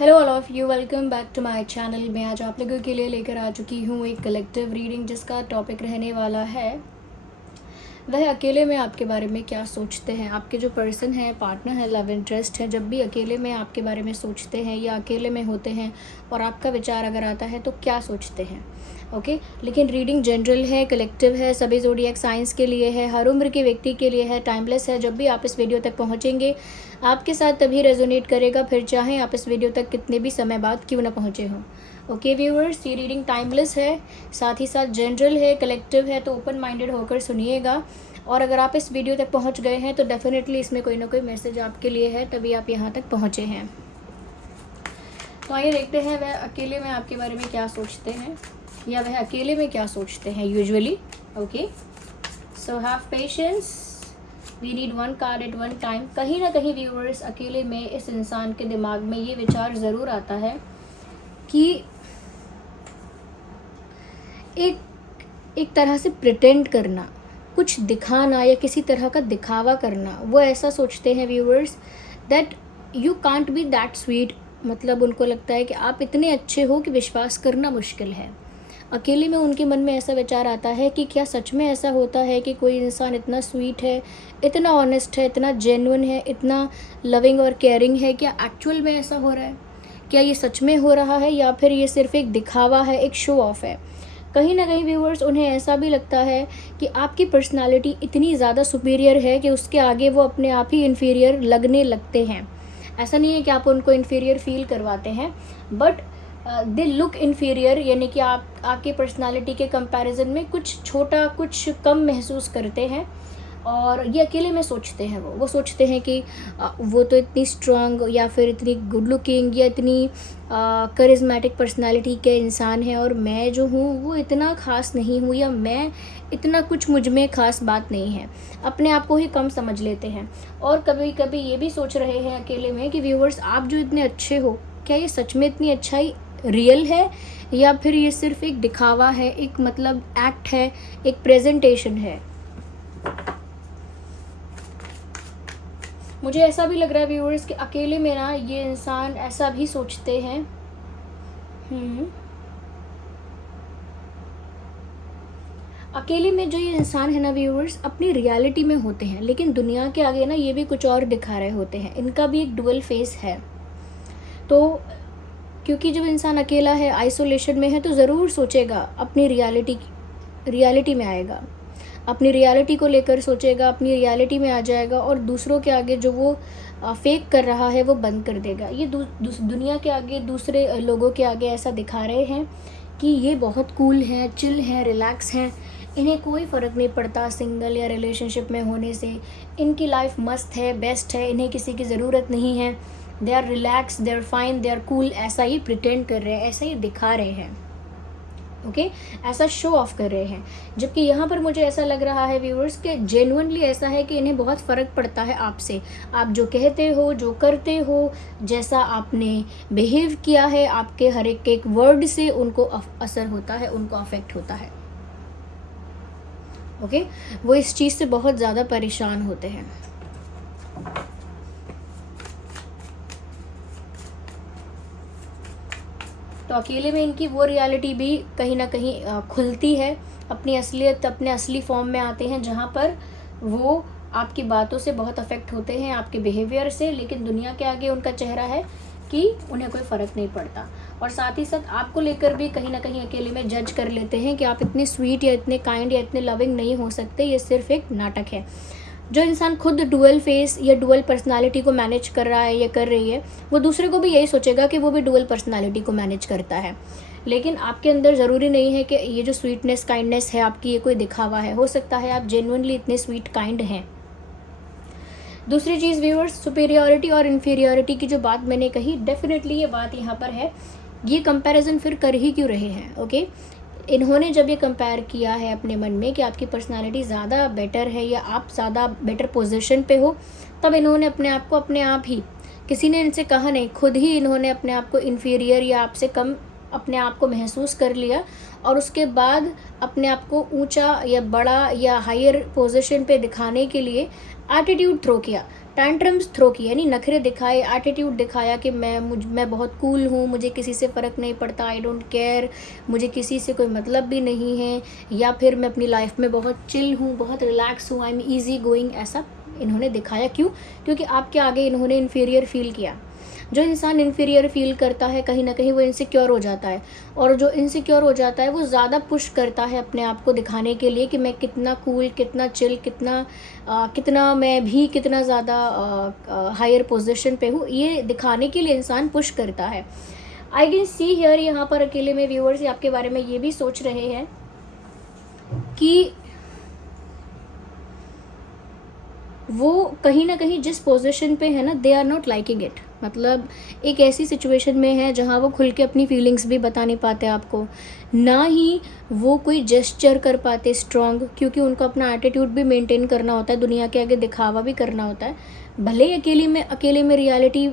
Hello all of you, welcome back to my channel. मैं आज आप लोगों के लिए लेकर आ चुकी हूँ एक कलेक्टिव रीडिंग जिसका टॉपिक रहने वाला है वह अकेले में आपके बारे में क्या सोचते हैं। आपके जो पर्सन है, पार्टनर है, लव इंटरेस्ट है, जब भी अकेले में आपके बारे में सोचते हैं या अकेले में होते हैं और आपका विचार अगर आता है तो क्या सोचते हैं। ओके, लेकिन रीडिंग जनरल है, कलेक्टिव है, सभी ज़ोडिएक साइंस के लिए है, हर उम्र के व्यक्ति के लिए है, टाइमलेस है। जब भी आप इस वीडियो तक पहुँचेंगे आपके साथ तभी रेजोनेट करेगा, फिर चाहे आप इस वीडियो तक कितने भी समय बाद क्यों ना पहुँचे हों। ओके व्यूअर्स, ये रीडिंग टाइमलेस है, साथ ही साथ जनरल है, कलेक्टिव है, तो ओपन माइंडेड होकर सुनिएगा। और अगर आप इस वीडियो तक पहुंच गए हैं तो डेफिनेटली इसमें कोई ना कोई मैसेज आपके लिए है, तभी आप यहां तक पहुंचे हैं। तो आइए देखते हैं वह अकेले में आपके बारे में क्या सोचते हैं या वह अकेले में क्या सोचते हैं usually. Okay, so have patience, we need one card at one time. कहीं ना कहीं व्यूअर्स अकेले में इस इंसान के दिमाग में ये विचार ज़रूर आता है कि एक तरह से प्रिटेंड करना, कुछ दिखाना या किसी तरह का दिखावा करना। वो ऐसा सोचते हैं viewers that you can't be that sweet. मतलब उनको लगता है कि आप इतने अच्छे हो कि विश्वास करना मुश्किल है। अकेले में उनके मन में ऐसा विचार आता है कि क्या सच में ऐसा होता है कि कोई इंसान इतना स्वीट है, इतना ऑनेस्ट है, इतना जेन्युइन है, इतना लविंग और केयरिंग है। क्या एक्चुअल में ऐसा हो रहा है? क्या ये सच में हो रहा है या फिर ये सिर्फ एक दिखावा है, एक शो ऑफ है। कहीं ना कहीं व्यूअर्स उन्हें ऐसा भी लगता है कि आपकी पर्सनालिटी इतनी ज़्यादा सुपीरियर है कि उसके आगे वो अपने आप ही इन्फीरियर लगने लगते हैं। ऐसा नहीं है कि आप उनको इन्फीरियर फील करवाते हैं, बट दे लुक इन्फीरियर, यानी कि आपकी पर्सनालिटी के कंपैरिजन में कुछ छोटा, कुछ कम महसूस करते हैं। और ये अकेले में सोचते हैं, वो सोचते हैं कि वो तो इतनी स्ट्रांग या फिर इतनी गुड लुकिंग या इतनी करिज्मेटिक पर्सनालिटी के इंसान है और मैं जो हूँ वो इतना ख़ास नहीं हूँ, या मैं इतना कुछ मुझ में ख़ास बात नहीं है। अपने आप को ही कम समझ लेते हैं। और कभी कभी ये भी सोच रहे हैं अकेले में कि व्यूअर्स आप जो इतने अच्छे हो, क्या ये सच में इतनी अच्छाई रियल है या फिर ये सिर्फ एक दिखावा है, एक मतलब एक्ट है, एक प्रेजेंटेशन है। मुझे ऐसा भी लग रहा है व्यूअर्स कि अकेले में ना ये इंसान ऐसा भी सोचते हैं अकेले में जो ये इंसान है ना व्यूअर्स, अपनी रियलिटी में होते हैं लेकिन दुनिया के आगे ना ये भी कुछ और दिखा रहे होते हैं। इनका भी एक डुअल फेस है। तो क्योंकि जब इंसान अकेला है, आइसोलेशन में है, तो ज़रूर सोचेगा अपनी रियलिटी में आएगा, अपनी रियलिटी को लेकर सोचेगा, अपनी रियलिटी में आ जाएगा और दूसरों के आगे जो वो फेक कर रहा है वो बंद कर देगा। ये दुनिया के आगे, दूसरे लोगों के आगे ऐसा दिखा रहे हैं कि ये बहुत कूल हैं, चिल हैं, रिलैक्स हैं, इन्हें कोई फ़र्क नहीं पड़ता सिंगल या रिलेशनशिप में होने से। इनकी लाइफ मस्त है, बेस्ट है, इन्हें किसी की ज़रूरत नहीं है। They are relax, they are fine, they are cool. ऐसा ही प्रिटेंड कर रहे हैं, ऐसा ही दिखा रहे हैं। ओके, ऐसा शो ऑफ कर रहे हैं। जबकि यहाँ पर मुझे ऐसा लग रहा है व्यूअर्स कि जेन्युइनली ऐसा है कि इन्हें बहुत फ़र्क पड़ता है आपसे। आप जो कहते हो, जो करते हो, जैसा आपने बिहेव किया है, आपके हर एक वर्ड से उनको असर होता है, उनको अफेक्ट होता है। ओके, वो इस चीज़ से बहुत ज़्यादा परेशान होते हैं। तो अकेले में इनकी वो रियलिटी भी कहीं ना कहीं खुलती है, अपनी असलियत, अपने असली फॉर्म में आते हैं, जहाँ पर वो आपकी बातों से बहुत अफेक्ट होते हैं, आपके बिहेवियर से। लेकिन दुनिया के आगे उनका चेहरा है कि उन्हें कोई फ़र्क नहीं पड़ता। और साथ ही साथ आपको लेकर भी कहीं ना कहीं अकेले में जज कर लेते हैं कि आप इतने स्वीट या इतने काइंड या इतने लविंग नहीं हो सकते, ये सिर्फ एक नाटक है। जो इंसान खुद डुअल फेस या डुअल पर्सनालिटी को मैनेज कर रहा है या कर रही है, वो दूसरे को भी यही सोचेगा कि वो भी डुअल पर्सनालिटी को मैनेज करता है। लेकिन आपके अंदर ज़रूरी नहीं है कि ये जो स्वीटनेस, काइंडनेस है आपकी, ये कोई दिखावा है। हो सकता है आप जेन्युइनली इतने स्वीट, काइंड हैं। दूसरी चीज़ व्यूअर्स, सुपीरियरिटी और इन्फीरियरिटी की जो बात मैंने कही, डेफिनेटली ये बात यहाँ पर है। ये कंपैरिजन फिर कर ही क्यों रहे हैं? ओके, इन्होंने जब ये कंपेयर किया है अपने मन में कि आपकी पर्सनालिटी ज़्यादा बेटर है या आप ज़्यादा बेटर पोजीशन पे हो, तब इन्होंने अपने आप ही, किसी ने इनसे कहा नहीं, खुद ही इन्होंने अपने आप को इन्फीरियर या आपसे कम अपने आप को महसूस कर लिया और उसके बाद अपने आप को ऊंचा या बड़ा या हायर पोजीशन पे दिखाने के लिए एटीट्यूड थ्रो किया, टैंट्रम्स थ्रो किए, यानी नखरे दिखाए, एटीट्यूड दिखाया कि मैं बहुत कूल हूँ, मुझे किसी से फ़र्क नहीं पड़ता, आई डोंट केयर, मुझे किसी से कोई मतलब भी नहीं है, या फिर मैं अपनी लाइफ में बहुत चिल हूँ, बहुत रिलैक्स हूँ, आई एम ईजी गोइंग, ऐसा इन्होंने दिखाया। क्यों? क्योंकि आपके आगे इन्होंने इन्फीरियर फील किया। जो इंसान इन्फीरियर फील करता है कहीं ना कहीं वो इनसिक्योर हो जाता है, और जो इनसिक्योर हो जाता है वो ज़्यादा पुश करता है अपने आप को दिखाने के लिए कि मैं कितना कूल, कितना चिल, कितना मैं भी कितना ज़्यादा हायर पोजीशन पे हूँ, ये दिखाने के लिए इंसान पुश करता है। आई कैन सी हियर, यहाँ पर अकेले में व्यूअर्स आपके बारे में ये भी सोच रहे हैं कि वो कहीं ना कहीं जिस पोजीशन पे है ना, they are not liking it. मतलब एक ऐसी सिचुएशन में है जहाँ वो खुल के अपनी फीलिंग्स भी बता नहीं पाते आपको, ना ही वो कोई जेस्चर कर पाते स्ट्रॉन्ग, क्योंकि उनको अपना एटीट्यूड भी मेंटेन करना होता है, दुनिया के आगे दिखावा भी करना होता है। भले ही अकेले में रियलिटी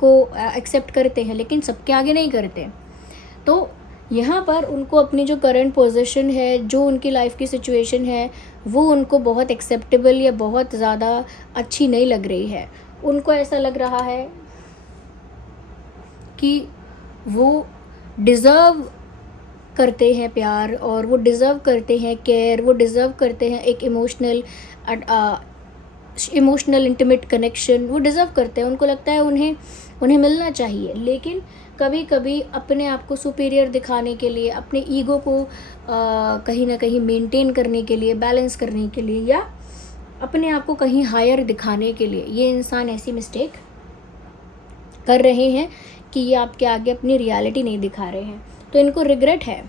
को एक्सेप्ट करते हैं, लेकिन सबके आगे नहीं करते। तो यहाँ पर उनको अपनी जो करंट पोजीशन है, जो उनकी लाइफ की सिचुएशन है, वो उनको बहुत एक्सेप्टेबल या बहुत ज़्यादा अच्छी नहीं लग रही है। उनको ऐसा लग रहा है कि वो डिज़र्व करते हैं प्यार, और वो डिज़र्व करते हैं केयर, वो डिज़र्व करते हैं एक इमोशनल इंटीमेट कनेक्शन, वो डिज़र्व करते हैं। उनको लगता है उन्हें मिलना चाहिए। लेकिन कभी कभी अपने आप को सुपीरियर दिखाने के लिए, अपने ईगो को कहीं ना कहीं मेंटेन करने के लिए, बैलेंस करने के लिए, या अपने आप को कहीं हायर दिखाने के लिए ये इंसान ऐसी मिस्टेक कर रहे हैं कि ये आपके आगे अपनी रियलिटी नहीं दिखा रहे हैं। तो इनको रिग्रेट है,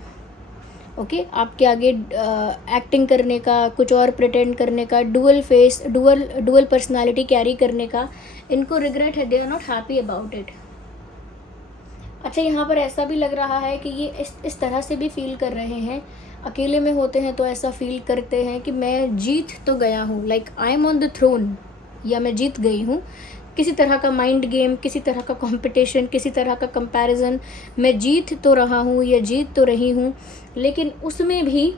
ओके, आपके आगे एक्टिंग करने का, कुछ और प्रिटेंड करने का, डुअल पर्सनालिटी कैरी करने का इनको रिग्रेट है। They are not happy about it. अच्छा, यहाँ पर ऐसा भी लग रहा है कि ये इस तरह से भी फील कर रहे हैं, अकेले में होते हैं तो ऐसा फील करते हैं कि मैं जीत तो गया हूँ, like I am on the throne, या मैं जीत गई हूँ। किसी तरह का माइंड गेम, किसी तरह का कंपटीशन, किसी तरह का कंपैरिजन, मैं जीत तो रहा हूँ या जीत तो रही हूँ, लेकिन उसमें भी,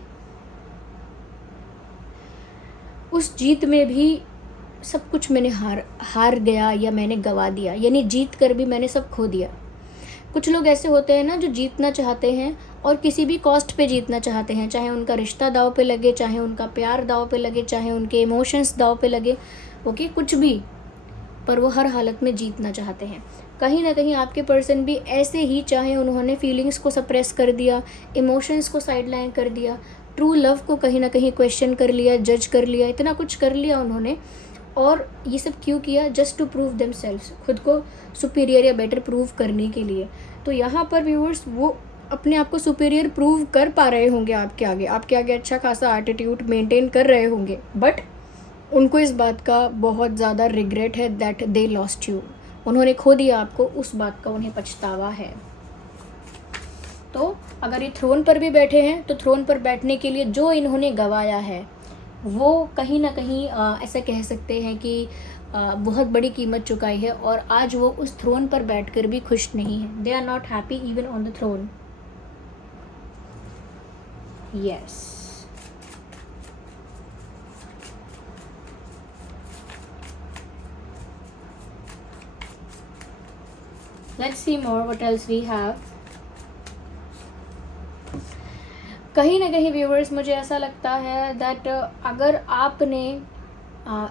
उस जीत में भी सब कुछ मैंने हार गया या मैंने गवा दिया, यानी जीत कर भी मैंने सब खो दिया। कुछ लोग ऐसे होते हैं ना जो जीतना चाहते हैं और किसी भी कॉस्ट पे जीतना चाहते हैं, चाहे उनका रिश्ता दाव पे लगे, चाहे उनका प्यार दाव पे लगे, चाहे उनके इमोशंस दाव पे लगे, ओके, कुछ भी, पर वो हर हालत में जीतना चाहते हैं। कहीं ना कहीं आपके पर्सन भी ऐसे ही, चाहे उन्होंने फीलिंग्स को सप्रेस कर दिया, इमोशंस को साइडलाइन कर दिया, ट्रू लव को कहीं ना कहीं क्वेश्चन कर लिया, जज कर लिया, इतना कुछ कर लिया उन्होंने, और ये सब क्यों किया? जस्ट टू प्रूव देमसेल्व्स, खुद को सुपीरियर या बेटर प्रूव करने के लिए। तो यहाँ पर व्यूअर्स वो अपने आप को सुपीरियर प्रूव कर पा रहे होंगे आपके आगे अच्छा खासा एटीट्यूड मेंटेन कर रहे होंगे, बट उनको इस बात का बहुत ज़्यादा रिग्रेट है दैट दे लॉस्ट यू। उन्होंने खो दिया आपको, उस बात का उन्हें पछतावा है। तो अगर ये थ्रोन पर भी बैठे हैं तो थ्रोन पर बैठने के लिए जो इन्होंने गवाया है वो कहीं ना कहीं ऐसा कह सकते हैं कि बहुत बड़ी कीमत चुकाई है, और आज वो उस थ्रोन पर बैठकर भी खुश नहीं है। They are not happy even on the throne. Yes, let's see more what else we have. कहीं ना कहीं व्यूवर्स मुझे ऐसा लगता है दैट अगर आपने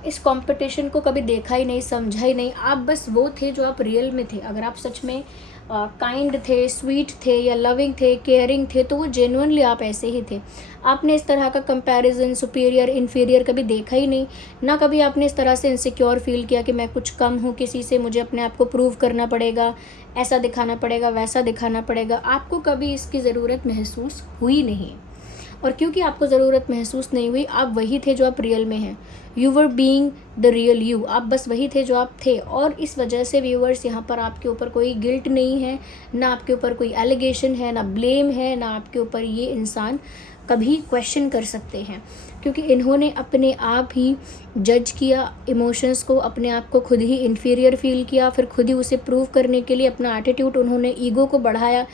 इस कंपटीशन को कभी देखा ही नहीं, समझा ही नहीं, आप बस वो थे जो आप रियल में थे, अगर आप सच में काइंड थे, स्वीट थे, या लविंग थे, केयरिंग थे, तो वो जेन्युइनली आप ऐसे ही थे। आपने इस तरह का कंपैरिजन, सुपीरियर इन्फीरियर कभी देखा ही नहीं, ना कभी आपने इस तरह से इनसिक्योर फील किया कि मैं कुछ कम हूँ किसी से, मुझे अपने आप को प्रूव करना पड़ेगा, ऐसा दिखाना पड़ेगा, वैसा दिखाना पड़ेगा। आपको कभी इसकी ज़रूरत महसूस हुई नहीं, और क्योंकि आपको ज़रूरत महसूस नहीं हुई, आप वही थे जो आप रियल में हैं। You were being the real you, आप बस वही थे जो आप थे। और इस वजह से व्यूअर्स यहाँ पर आपके ऊपर कोई गिल्ट नहीं है, ना आपके ऊपर कोई एलिगेशन है, ना ब्लेम है, ना आपके ऊपर ये इंसान कभी क्वेश्चन कर सकते हैं, क्योंकि इन्होंने अपने आप ही जज किया इमोशंस को, अपने आप को खुद ही इन्फीरियर फील किया, फिर खुद ही उसे प्रूव करने के लिए अपना एटीट्यूड उन्होंने ईगो को बढ़ाया,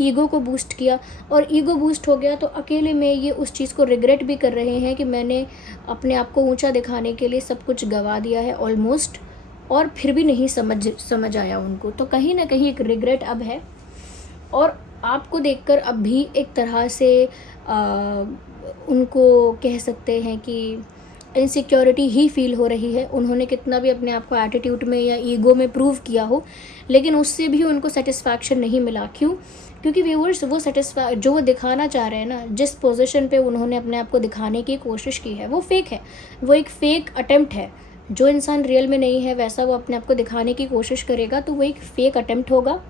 ईगो को बूस्ट किया, और ईगो बूस्ट हो गया तो अकेले में ये उस चीज़ को रिग्रेट भी कर रहे हैं कि मैंने अपने आप को ऊंचा दिखाने के लिए सब कुछ गंवा दिया है ऑलमोस्ट, और फिर भी नहीं समझ आया उनको। तो कहीं ना कहीं एक रिग्रेट अब है, और आपको देखकर अब भी एक तरह से उनको कह सकते हैं कि इनसिक्योरिटी ही फील हो रही है। उन्होंने कितना भी अपने आप को एटीट्यूड में या ईगो में प्रूव किया हो, लेकिन उससे भी उनको सेटिस्फैक्शन नहीं मिला। क्यों? क्योंकि व्यूअर्स वो जो वो दिखाना चाह रहे हैं ना, जिस पोजीशन पे उन्होंने अपने आप को दिखाने की कोशिश की है, वो फेक है, वो एक फेक अटेम्प्ट है। जो इंसान रियल में नहीं है वैसा वो अपने आप को दिखाने की कोशिश करेगा तो वो एक फेक अटेम्प्ट होगा।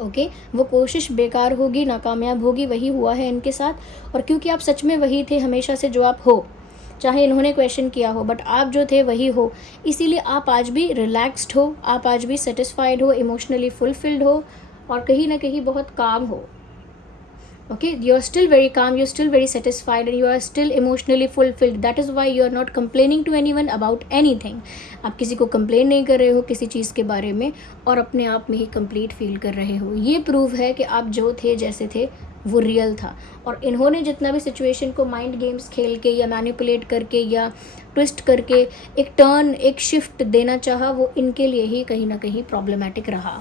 ओके, वो कोशिश बेकार होगी, नाकामयाब होगी। वही हुआ है इनके साथ। और क्योंकि आप सच में वही थे हमेशा से जो आप हो, चाहे इन्होंने क्वेश्चन किया हो, बट आप जो थे वही हो, इसीलिए आप आज भी रिलैक्स्ड हो, आप आज भी सेटिस्फाइड हो, इमोशनली फुलफिल्ड हो, और कहीं ना कहीं बहुत काम हो। okay, you're still very calm, you're still very satisfied, and you are still emotionally fulfilled. That is why you are not complaining to anyone about anything. आप किसी को कंप्लेन नहीं कर रहे हो किसी चीज़ के बारे में, और अपने आप में ही कंप्लीट फील कर रहे हो। ये प्रूव है कि आप जो थे, जैसे थे, वो रियल था। और इन्होंने जितना भी सिचुएशन को माइंड गेम्स खेल के या मैनिपुलेट करके या ट्विस्ट करके एक टर्न, एक शिफ्ट देना चाहा, वो इनके लिए ही कहीं ना कहीं प्रॉब्लमेटिक रहा।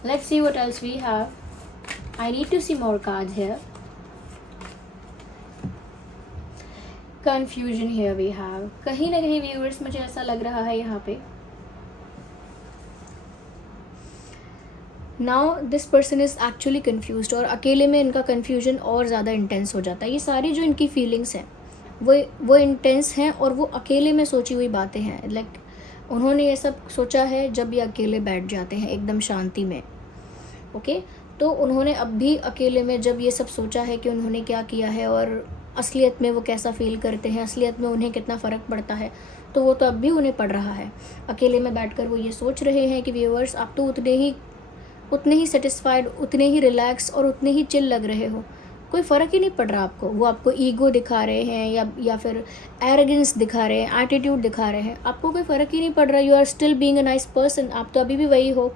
Let's see what else we have. I need to see more cards here. Confusion here we have. कहीं ना कहीं viewers मुझे ऐसा लग रहा है यहाँ पे Now this person is actually confused, और अकेले में इनका confusion और ज़्यादा intense हो जाता है। ये सारी जो इनकी feelings हैं वो intense हैं, और वो अकेले में सोची हुई बातें हैं। Like उन्होंने ये सब सोचा है जब ये अकेले बैठ जाते हैं एकदम शांति में। ओके, तो उन्होंने अब भी अकेले में जब ये सब सोचा है कि उन्होंने क्या किया है और असलियत में वो कैसा फील करते हैं, असलियत में उन्हें कितना फ़र्क पड़ता है, तो वो तो अब भी उन्हें पड़ रहा है। अकेले में बैठकर वो ये सोच रहे हैं कि व्यूअर्स, आप तो उतने ही सेटिस्फाइड, उतने ही रिलैक्स और उतने ही चिल लग रहे हो। कोई फ़र्क ही नहीं पड़ रहा आपको। वो आपको ईगो दिखा रहे हैं या फिर एरोगेंस दिखा रहे हैं, एटीट्यूड दिखा रहे हैं, आपको कोई फ़र्क ही नहीं पड़ रहा। You are still being a nice person, आप तो अभी भी वही हो।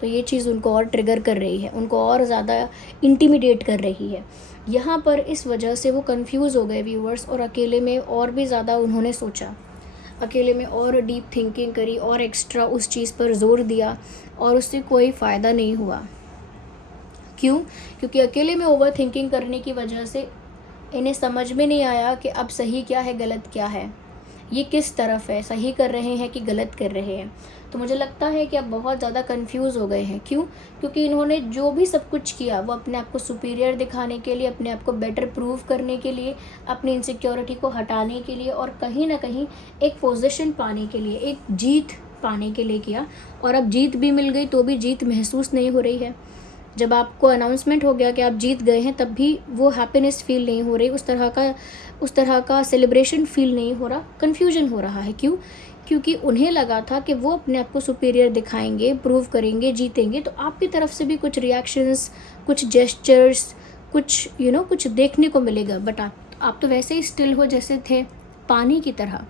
तो ये चीज़ उनको और ट्रिगर कर रही है, उनको और ज़्यादा इंटिमिडेट कर रही है। यहाँ पर इस वजह से वो कंफ्यूज हो गए व्यूअर्स, और अकेले में और भी ज़्यादा उन्होंने सोचा, अकेले में और डीप थिंकिंग करी, और एक्स्ट्रा उस चीज़ पर जोर दिया, और उससे कोई फ़ायदा नहीं हुआ। क्यों? क्योंकि अकेले में ओवर थिंकिंग करने की वजह से इन्हें समझ में नहीं आया कि अब सही क्या है, गलत क्या है, ये किस तरफ है, सही कर रहे हैं कि गलत कर रहे हैं। तो मुझे लगता है कि अब बहुत ज़्यादा कंफ्यूज हो गए हैं। क्यों? क्योंकि इन्होंने जो भी सब कुछ किया वो अपने आप को सुपीरियर दिखाने के लिए, अपने आप को बेटर प्रूव करने के लिए, अपनी इनसिक्योरिटी को हटाने के लिए, और कहीं ना कहीं एक पोजीशन पाने के लिए, एक जीत पाने के लिए किया। और अब जीत भी मिल गई तो भी जीत महसूस नहीं हो रही है। जब आपको अनाउंसमेंट हो गया कि आप जीत गए हैं, तब भी वो हैप्पीनेस फील नहीं हो रही, उस तरह का सेलिब्रेशन फील नहीं हो रहा, कन्फ्यूजन हो रहा है। क्यों? क्योंकि उन्हें लगा था कि वो अपने आप को सुपीरियर दिखाएंगे, प्रूव करेंगे, जीतेंगे, तो आपकी तरफ से भी कुछ रिएक्शंस, कुछ जेस्चर्स, कुछ कुछ देखने को मिलेगा। बट आप तो वैसे ही स्टिल हो जैसे थे, पानी की तरह।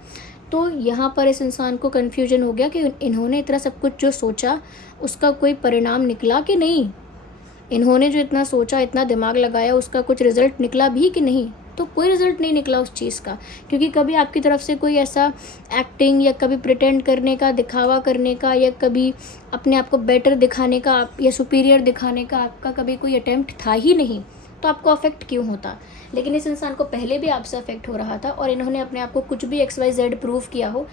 तो यहाँ पर इस इंसान को कन्फ्यूजन हो गया कि इन्होंने इतना सब कुछ जो सोचा उसका कोई परिणाम निकला कि नहीं, इन्होंने जो इतना सोचा, इतना दिमाग लगाया, उसका कुछ रिज़ल्ट निकला भी कि नहीं। तो कोई रिज़ल्ट नहीं निकला उस चीज़ का, क्योंकि कभी आपकी तरफ से कोई ऐसा एक्टिंग या कभी प्रिटेंड करने का, दिखावा करने का, या कभी अपने आप को बेटर दिखाने का या सुपीरियर दिखाने का आपका कभी कोई अटेम्प्ट था ही नहीं। तो आपको अफेक्ट क्यों होता? लेकिन इस इंसान को पहले भी आपसे अफेक्ट हो रहा था, और इन्होंने अपने आप को कुछ भी XYZ प्रूव किया हो,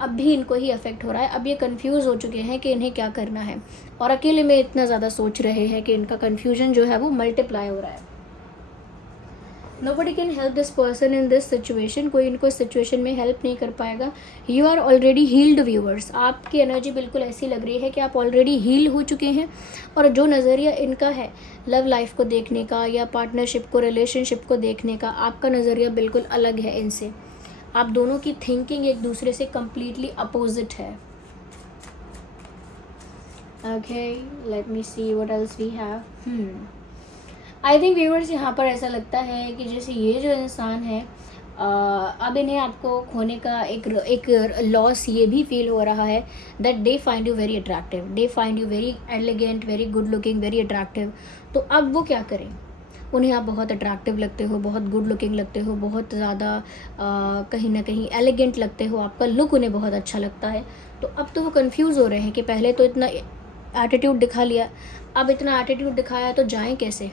अब भी इनको ही अफेक्ट हो रहा है। अब ये कंफ्यूज हो चुके हैं कि इन्हें क्या करना है, और अकेले में इतना ज़्यादा सोच रहे हैं कि इनका कंफ्यूजन जो है वो मल्टीप्लाई हो रहा है। Nobody can help this person in this situation. कोई इनको इस सिचुएशन में हेल्प नहीं कर पाएगा। You are already healed viewers. आपकी एनर्जी बिल्कुल ऐसी लग रही है कि आप ऑलरेडी हील हो चुके हैं, और जो नज़रिया इनका है लव लाइफ को देखने का या पार्टनरशिप को, रिलेशनशिप को देखने का, आपका नज़रिया बिल्कुल अलग है इनसे। आप दोनों की थिंकिंग एक दूसरे से कम्प्लीटली अपोजिट है। Okay, let me see what else we have. I think viewers, यहाँ पर ऐसा लगता है कि जैसे ये जो इंसान है, अब इन्हें आपको खोने का एक लॉस ये भी फील हो रहा है that they find you very attractive, they find you very elegant, very good looking, very attractive. तो अब वो क्या करें? उन्हें आप बहुत अट्रैक्टिव लगते हो, बहुत गुड लुकिंग लगते हो, बहुत ज़्यादा कहीं ना कहीं एलिगेंट लगते हो, आपका लुक उन्हें बहुत अच्छा लगता है। तो अब तो वो कंफ्यूज हो रहे हैं कि पहले तो इतना एटीट्यूड दिखा लिया, अब इतना एटीट्यूड दिखाया तो जाएं कैसे,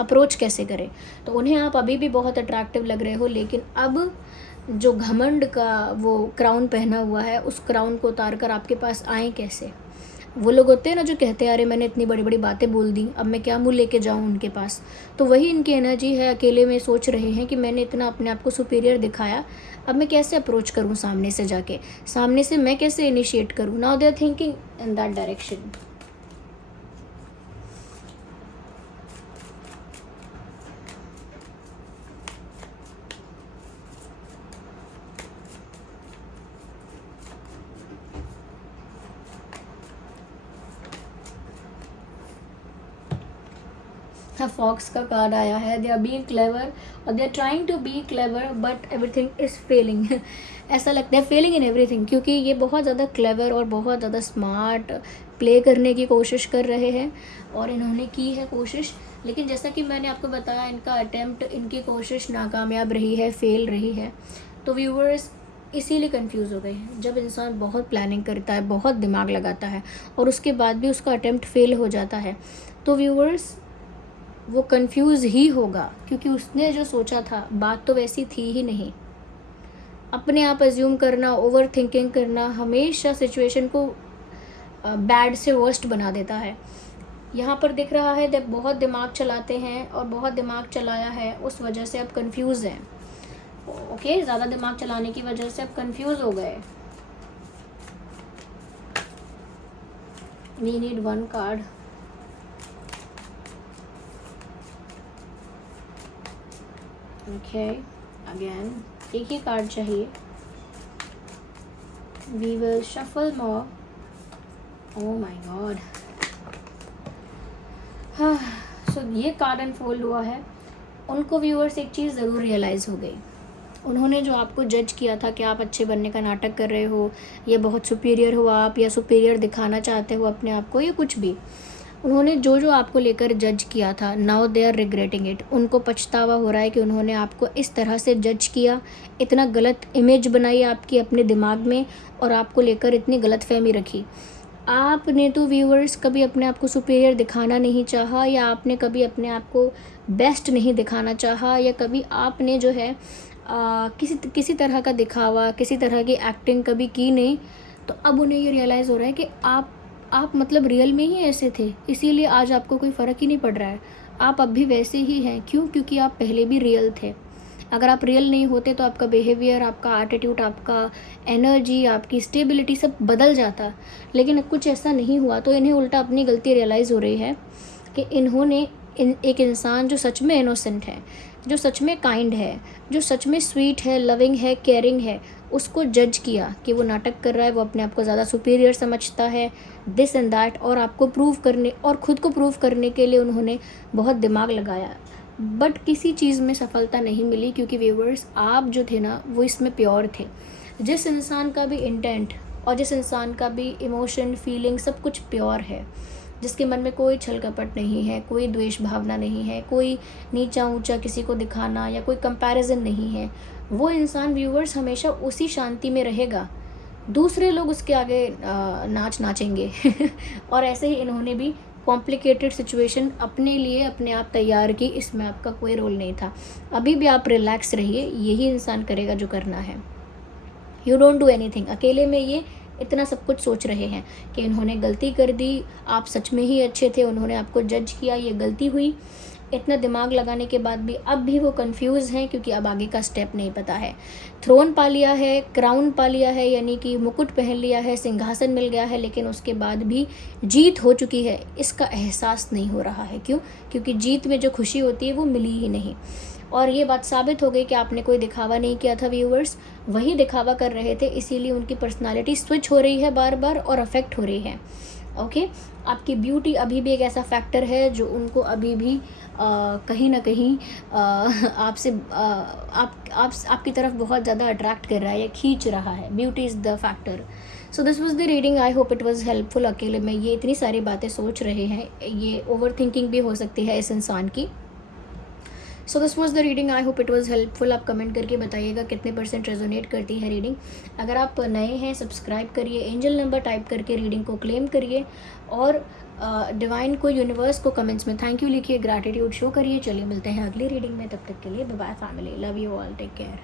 अप्रोच कैसे करें? तो उन्हें आप अभी भी बहुत अट्रैक्टिव लग रहे हो, लेकिन अब जो घमंड का वो क्राउन पहना हुआ है, उस क्राउन को उतार कर आपके पास आएँ कैसे? वो लोग होते हैं ना जो कहते हैं, अरे मैंने इतनी बड़ी बड़ी बातें बोल दी, अब मैं क्या मुँह लेके जाऊँ उनके पास। तो वही इनकी एनर्जी है, अकेले में सोच रहे हैं कि मैंने इतना अपने आप को सुपीरियर दिखाया, अब मैं कैसे अप्रोच करूँ सामने से जाके, सामने से मैं कैसे इनिशिएट करूँ? Now they are thinking in that direction. Fox का कार्ड आया है, दे आर बीइंग क्लेवर और they are trying to be clever but everything is failing. ऐसा लगता है फेलिंग इन एवरीथिंग, क्योंकि ये बहुत ज़्यादा क्लेवर और बहुत ज़्यादा स्मार्ट प्ले करने की कोशिश कर रहे हैं, और इन्होंने की है कोशिश, लेकिन जैसा कि मैंने आपको बताया, इनका अटेम्प्ट, इनकी कोशिश नाकामयाब रही है, फेल रही है। तो व्यूवर्स इसीलिए कंफ्यूज हो गए हैं। जब इंसान बहुत प्लानिंग करता है, बहुत दिमाग लगाता है, और उसके बाद भी उसका अटेम्प्ट फेल हो जाता है, तो व्यूवर्स वो कंफ्यूज ही होगा, क्योंकि उसने जो सोचा था बात तो वैसी थी ही नहीं। अपने आप अज्यूम करना, ओवर थिंकिंग करना हमेशा सिचुएशन को बैड से वर्स्ट बना देता है। यहाँ पर दिख रहा है जब बहुत दिमाग चलाते हैं, और बहुत दिमाग चलाया है, उस वजह से अब कंफ्यूज हैं। ओके, ज़्यादा दिमाग चलाने की वजह से अब कंफ्यूज हो गए। We need one card. Okay, again एक ही कार्ड चाहिए। We will shuffle more. Oh my God. हाँ, सो ये कार्ड अनफोल्ड हुआ है। उनको व्यूअर्स एक चीज़ ज़रूर रियलाइज़ हो गई। उन्होंने जो आपको जज किया था कि आप अच्छे बनने का नाटक कर रहे हो, या बहुत सुपीरियर हो आप, या सुपीरियर दिखाना चाहते हो अपने आप को, या कुछ भी, उन्होंने जो जो आपको लेकर जज किया था, now they are regretting it. उनको पछतावा हो रहा है कि उन्होंने आपको इस तरह से जज किया, इतना गलत इमेज बनाई आपकी अपने दिमाग में, और आपको लेकर इतनी गलतफहमी रखी। आपने तो व्यूअर्स कभी अपने आप को सुपीरियर दिखाना नहीं चाहा, या आपने कभी अपने आप को बेस्ट नहीं दिखाना चाहा, या कभी आपने जो है किसी तरह का दिखावा, किसी तरह की एक्टिंग कभी की नहीं। तो अब उन्हें ये रियलाइज़ हो रहा है कि आप मतलब रियल में ही ऐसे थे, इसीलिए आज आपको कोई फ़र्क ही नहीं पड़ रहा है। आप अब भी वैसे ही हैं। क्यों? क्योंकि आप पहले भी रियल थे। अगर आप रियल नहीं होते तो आपका बिहेवियर, आपका एटीट्यूड, आपका एनर्जी, आपकी स्टेबिलिटी सब बदल जाता। लेकिन अब कुछ ऐसा नहीं हुआ, तो इन्हें उल्टा अपनी गलती रियलाइज़ हो रही है कि इन्होंने एक इंसान जो सच में इनोसेंट है, जो सच में काइंड है, जो सच में स्वीट है, लविंग है, केयरिंग है, उसको जज किया कि वो नाटक कर रहा है, वो अपने आप को ज़्यादा सुपीरियर समझता है, दिस एंड दैट, और आपको प्रूव करने और ख़ुद को प्रूव करने के लिए उन्होंने बहुत दिमाग लगाया, बट किसी चीज़ में सफलता नहीं मिली। क्योंकि व्यूवर्स, आप जो थे ना, वो इसमें प्योर थे। जिस इंसान का भी इंटेंट और जिस इंसान का भी इमोशन, फीलिंग, सब कुछ प्योर है, जिसके मन में कोई छल कपट नहीं है, कोई द्वेष भावना नहीं है, कोई नीचा ऊंचा किसी को दिखाना या कोई कंपैरिजन नहीं है, वो इंसान व्यूवर्स हमेशा उसी शांति में रहेगा। दूसरे लोग उसके आगे नाचेंगे और ऐसे ही इन्होंने भी कॉम्प्लिकेटेड सिचुएशन अपने लिए अपने आप तैयार की, इसमें आपका कोई रोल नहीं था। अभी भी आप रिलैक्स रहिए, यही इंसान करेगा जो करना है। You don't do anything. अकेले में ये इतना सब कुछ सोच रहे हैं कि इन्होंने गलती कर दी, आप सच में ही अच्छे थे, उन्होंने आपको जज किया, ये गलती हुई। इतना दिमाग लगाने के बाद भी अब भी वो कंफ्यूज हैं, क्योंकि अब आगे का स्टेप नहीं पता है। थ्रोन पा लिया है, क्राउन पा लिया है, यानी कि मुकुट पहन लिया है, सिंहासन मिल गया है, लेकिन उसके बाद भी जीत हो चुकी है, इसका एहसास नहीं हो रहा है। क्यों? क्योंकि जीत में जो खुशी होती है वो मिली ही नहीं। और ये बात साबित हो गई कि आपने कोई दिखावा नहीं किया था व्यूवर्स, वही दिखावा कर रहे थे, इसीलिए उनकी पर्सनालिटी स्विच हो रही है बार बार और अफेक्ट हो रही है। ओके। आपकी ब्यूटी अभी भी एक ऐसा फैक्टर है जो उनको अभी भी कहीं ना कहीं आपसे आपकी तरफ बहुत ज़्यादा अट्रैक्ट कर रहा है या खींच रहा है। Beauty is the factor. So this was the reading, I hope it was helpful. अकेले में ये इतनी सारी बातें सोच रहे हैं, ये ओवर थिंकिंग भी हो सकती है इस इंसान की। So this was the reading, I hope it was helpful. आप कमेंट करके बताइएगा कितने % रेजोनेट करती है रीडिंग। अगर आप नए हैं सब्सक्राइब करिए, एंजल नंबर टाइप करके रीडिंग को क्लेम करिए, और डिवाइन को, यूनिवर्स को कमेंट्स में थैंक यू लिखिए, ग्रैटिट्यूड शो करिए। चलिए मिलते हैं अगली रीडिंग में, तब तक के लिए bye bye family, love you all, take care.